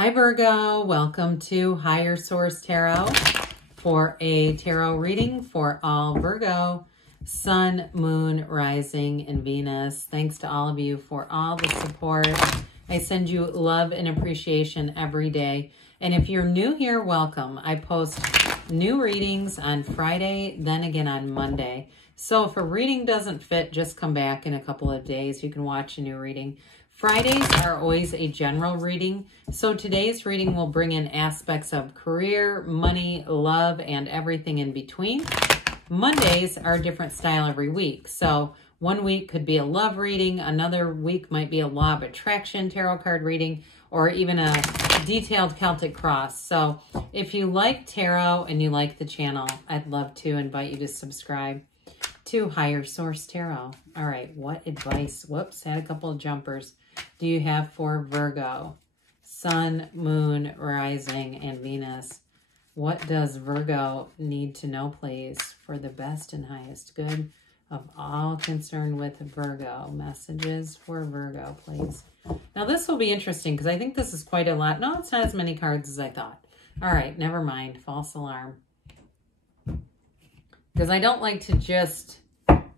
Hi Virgo, welcome to Higher Source Tarot for a tarot reading for all Virgo, Sun, Moon, Rising, and Venus. Thanks to all of you for all the support. I send you love and appreciation every day. And if you're new here, welcome. I post new readings on Friday, then again on Monday. So if a reading doesn't fit, just come back in a couple of days. You can watch a new reading. Fridays are always a general reading, so today's reading will bring in aspects of career, money, love, and everything in between. Mondays are a different style every week, so one week could be a love reading, another week might be a law of attraction tarot card reading, or even a detailed Celtic cross. So if you like tarot and you like the channel, I'd love to invite you to subscribe to Higher Source Tarot. All right, what advice, whoops, had a couple of jumpers, do you have for Virgo, Sun, Moon, Rising, and Venus? What does Virgo need to know, please, for the best and highest good of all concerned with Virgo? Messages for Virgo, please. Now, this will be interesting because I think this is quite a lot. No, it's not as many cards as I thought. All right, never mind. False alarm. Because I don't like to just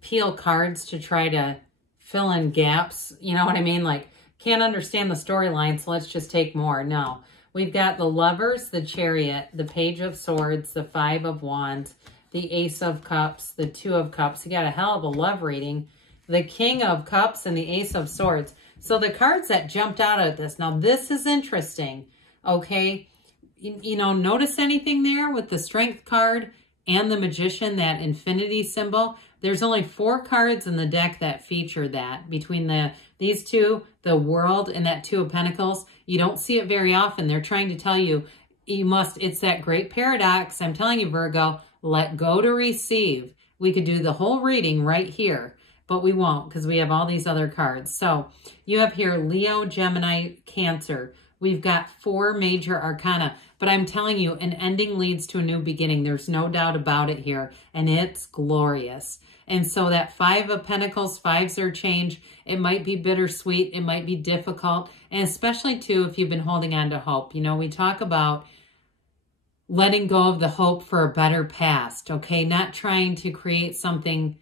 peel cards to try to fill in gaps. You know what I mean? Like, can't understand the storyline, so let's just take more. No. We've got the Lovers, the Chariot, the Page of Swords, the Five of Wands, the Ace of Cups, the Two of Cups. You got a hell of a love reading. The King of Cups and the Ace of Swords. So the cards that jumped out at this. Now, this is interesting, okay? You know, notice anything there with the Strength card and the Magician, that infinity symbol? There's only 4 cards in the deck that feature that. Between these two, the World and that Two of Pentacles, you don't see it very often. They're trying to tell you, it's that great paradox. I'm telling you, Virgo, let go to receive. We could do the whole reading right here, but we won't because we have all these other cards. So you have here Leo, Gemini, Cancer. We've got 4 major arcana, but I'm telling you, an ending leads to a new beginning. There's no doubt about it here, and it's glorious. And so that Five of Pentacles, fives are change. It might be bittersweet. It might be difficult, and especially, too, if you've been holding on to hope. You know, we talk about letting go of the hope for a better past, okay? Not trying to create something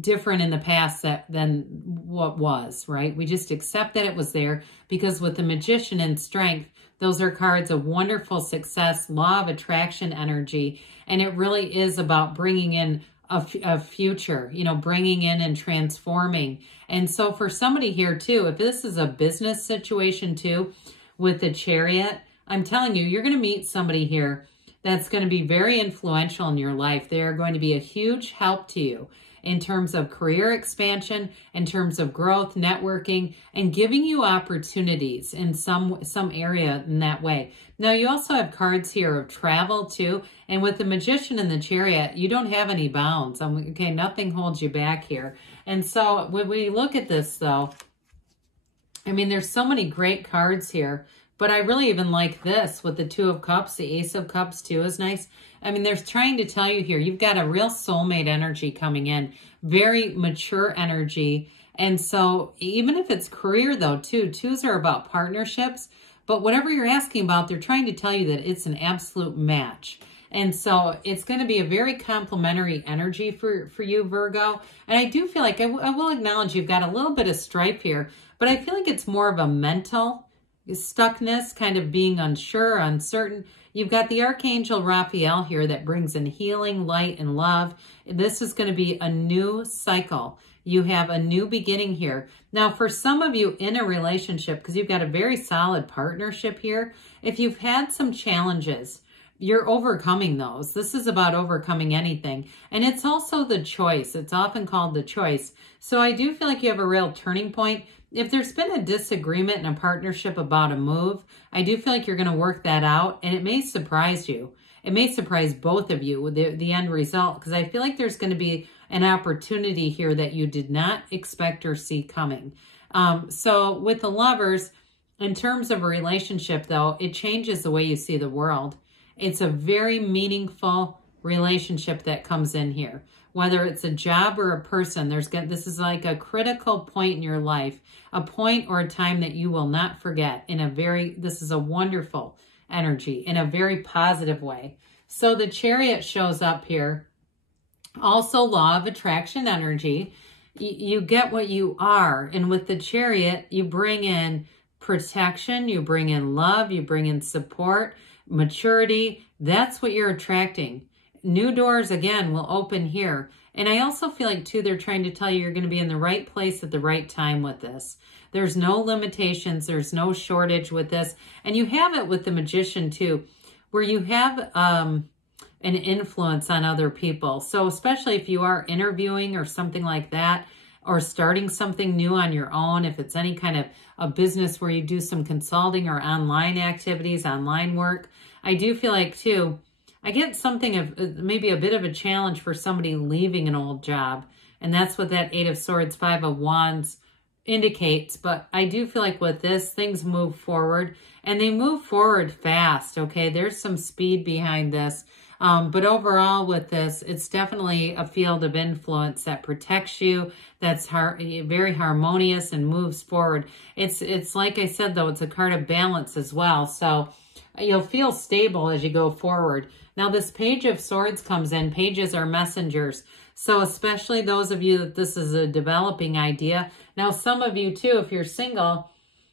different in the past than what was, right? We just accept that it was there, because with the Magician and Strength, those are cards of wonderful success, law of attraction energy, and it really is about bringing in a future, you know, bringing in and transforming. And so for somebody here too, if this is a business situation too, with the Chariot, I'm telling you, you're going to meet somebody here that's going to be very influential in your life. They are going to be a huge help to you in terms of career expansion, in terms of growth, networking, and giving you opportunities in some area in that way. Now, you also have cards here of travel too, and with the Magician and the Chariot, you don't have any bounds. Okay, nothing holds you back here. And so when we look at this though, I mean, there's so many great cards here, but I really even like this with the Two of Cups. The Ace of Cups too is nice. I mean, they're trying to tell you here, you've got a real soulmate energy coming in, very mature energy. And so even if it's career though too, twos are about partnerships, but whatever you're asking about, they're trying to tell you that it's an absolute match. And so it's going to be a very complementary energy for you, Virgo. And I do feel like I will acknowledge you've got a little bit of strife here, but I feel like it's more of a mental stuckness, kind of being unsure, uncertain. You've got the Archangel Raphael here that brings in healing, light, and love. This is going to be a new cycle. You have a new beginning here. Now, for some of you in a relationship, because you've got a very solid partnership here, if you've had some challenges, you're overcoming those. This is about overcoming anything. And it's also the choice. It's often called the choice. So I do feel like you have a real turning point. If there's been a disagreement in a partnership about a move, I do feel like you're going to work that out, and it may surprise you. It may surprise both of you with the end result, because I feel like there's going to be an opportunity here that you did not expect or see coming. So with the Lovers, in terms of a relationship, though, it changes the way you see the world. It's a very meaningful relationship that comes in here. whether it's a job or a person. This is like a critical point in your life, a point or a time that you will not forget this is a wonderful energy in a very positive way. So the Chariot shows up here. Also law of attraction energy. You get what you are. And with the Chariot, you bring in protection, you bring in love, you bring in support, maturity. That's what you're attracting. New doors, again, will open here. And I also feel like, too, they're trying to tell you you're going to be in the right place at the right time with this. There's no limitations. There's no shortage with this. And you have it with the Magician, too, where you have an influence on other people. So especially if you are interviewing or something like that, or starting something new on your own, if it's any kind of a business where you do some consulting or online activities, online work, I do feel like, too, I get something of maybe a bit of a challenge for somebody leaving an old job. And that's what that 8 of Swords, 5 of Wands indicates. But I do feel like with this, things move forward. And they move forward fast, okay? There's some speed behind this. But overall with this, it's definitely a field of influence that protects you, that's very harmonious and moves forward. It's like I said, though, it's a card of balance as well. So you'll feel stable as you go forward. Now, this Page of Swords comes in. Pages are messengers. So especially those of you that this is a developing idea. Now, some of you, too, if you're single,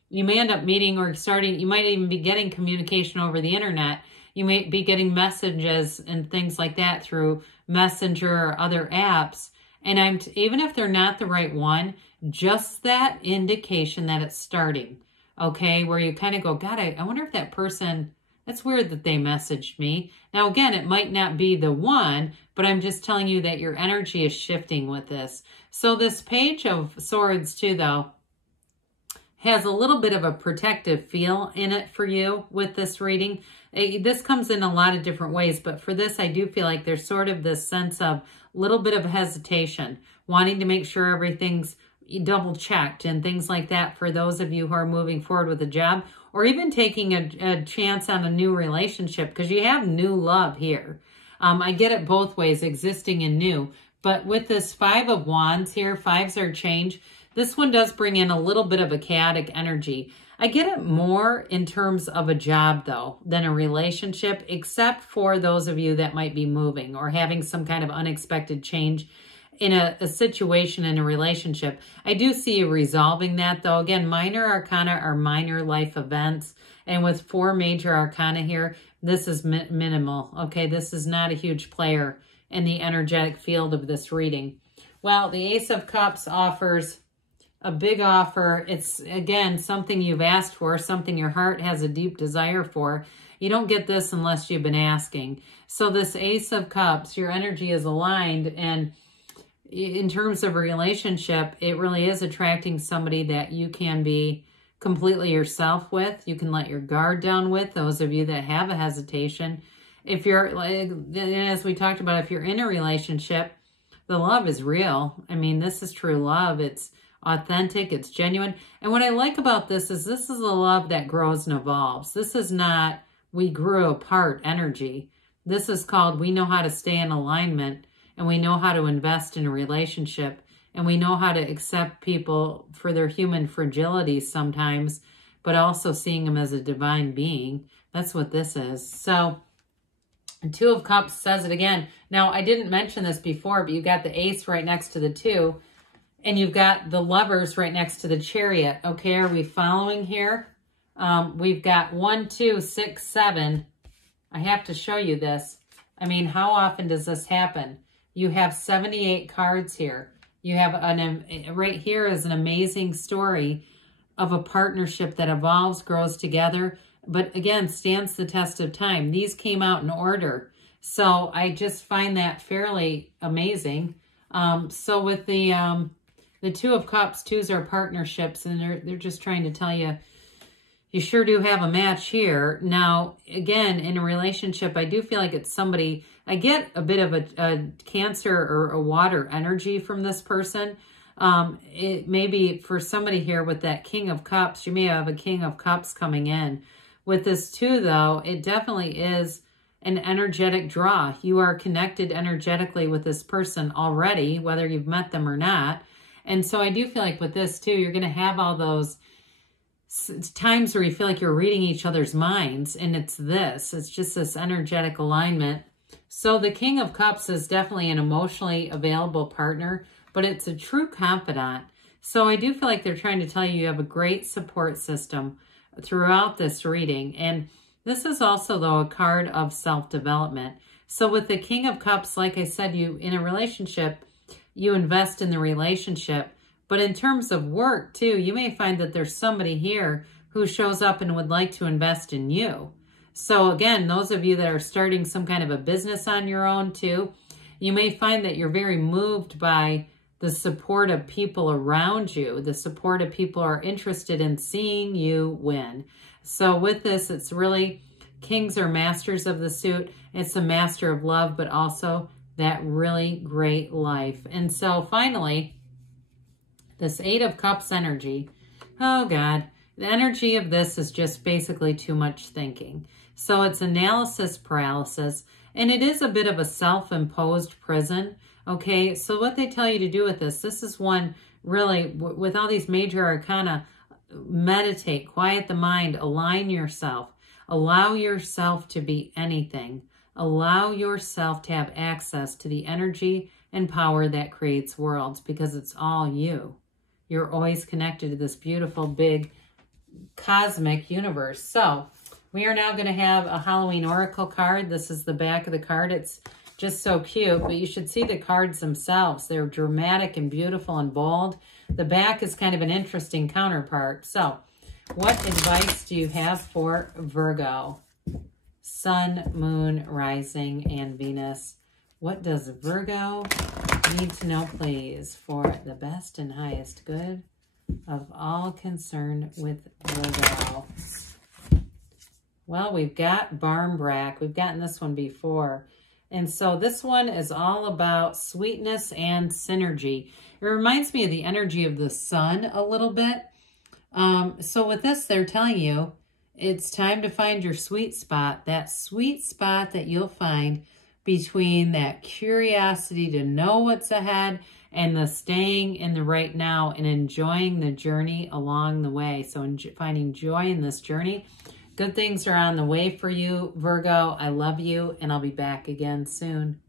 you may end up meeting or starting, you might even be getting communication over the internet. You may be getting messages and things like that through Messenger or other apps. And even if they're not the right one, just that indication that it's starting, okay, where you kind of go, God, I wonder if that person, that's weird that they messaged me. Now, again, it might not be the one, but I'm just telling you that your energy is shifting with this. So this Page of Swords, too, though, has a little bit of a protective feel in it for you with this reading. This comes in a lot of different ways, but for this, I do feel like there's sort of this sense of a little bit of hesitation, wanting to make sure everything's double checked and things like that for those of you who are moving forward with a job or even taking a chance on a new relationship, because you have new love here. I get it both ways, existing and new. But with this 5 of Wands here, 5s are change. This one does bring in a little bit of a chaotic energy. I get it more in terms of a job, though, than a relationship, except for those of you that might be moving or having some kind of unexpected change in a situation in a relationship. I do see you resolving that, though. Again, minor arcana are minor life events. And with 4 major arcana here, this is minimal. Okay, this is not a huge player in the energetic field of this reading. Well, the Ace of Cups offers a big offer. It's, again, something you've asked for, something your heart has a deep desire for. You don't get this unless you've been asking. So this Ace of Cups, your energy is aligned, and in terms of a relationship, it really is attracting somebody that you can be completely yourself with. You can let your guard down with, those of you that have a hesitation. If you're, like, as we talked about, if you're in a relationship, the love is real. I mean, this is true love. It's authentic, it's genuine. And what I like about this is a love that grows and evolves. This is not we grew apart energy. This is called we know how to stay in alignment, and we know how to invest in a relationship, and we know how to accept people for their human fragilities sometimes, but also seeing them as a divine being. That's what this is. So 2 of Cups says it again. Now, I didn't mention this before, but you got the Ace right next to the 2. And you've got the Lovers right next to the Chariot. Okay, are we following here? We've got 1, 2, 6, 7. I have to show you this. I mean, how often does this happen? You have 78 cards here. You have right here is an amazing story of a partnership that evolves, grows together, but again, stands the test of time. These came out in order. So I just find that fairly amazing. So with the 2 of Cups, 2s are partnerships, and they're just trying to tell you, you sure do have a match here. Now, again, in a relationship, I do feel like it's somebody, I get a bit of a Cancer or a water energy from this person. It may be for somebody here with that King of Cups, you may have a King of Cups coming in. With this 2, though, it definitely is an energetic draw. You are connected energetically with this person already, whether you've met them or not. And so I do feel like with this too, you're going to have all those times where you feel like you're reading each other's minds, and it's just this energetic alignment. So the King of Cups is definitely an emotionally available partner, but it's a true confidant. So I do feel like they're trying to tell you you have a great support system throughout this reading. And this is also, though, a card of self-development. So with the King of Cups, like I said, you in a relationship, you invest in the relationship. But in terms of work, too, you may find that there's somebody here who shows up and would like to invest in you. So again, those of you that are starting some kind of a business on your own, too, you may find that you're very moved by the support of people around you, the support of people who are interested in seeing you win. So with this, it's really, kings are masters of the suit. It's a master of love, but also that really great life. And so finally, this Eight of Cups energy, oh God, the energy of this is just basically too much thinking. So it's analysis paralysis, and it is a bit of a self-imposed prison. Okay, so what they tell you to do with this is one really, with all these major arcana, meditate, quiet the mind, align yourself, allow yourself to be anything. Allow yourself to have access to the energy and power that creates worlds, because it's all you. You're always connected to this beautiful, big, cosmic universe. So we are now going to have a Halloween Oracle card. This is the back of the card. It's just so cute, but you should see the cards themselves. They're dramatic and beautiful and bold. The back is kind of an interesting counterpart. So what advice do you have for Virgo? Sun, Moon, Rising, and Venus. What does Virgo need to know, please, for the best and highest good of all concerned with Virgo? Well, we've got Barmbrack. We've gotten this one before. And so this one is all about sweetness and synergy. It reminds me of the energy of the sun a little bit. So with this, they're telling you it's time to find your sweet spot, that sweet spot that you'll find between that curiosity to know what's ahead and the staying in the right now and enjoying the journey along the way. So finding joy in this journey. Good things are on the way for you, Virgo. I love you, and I'll be back again soon.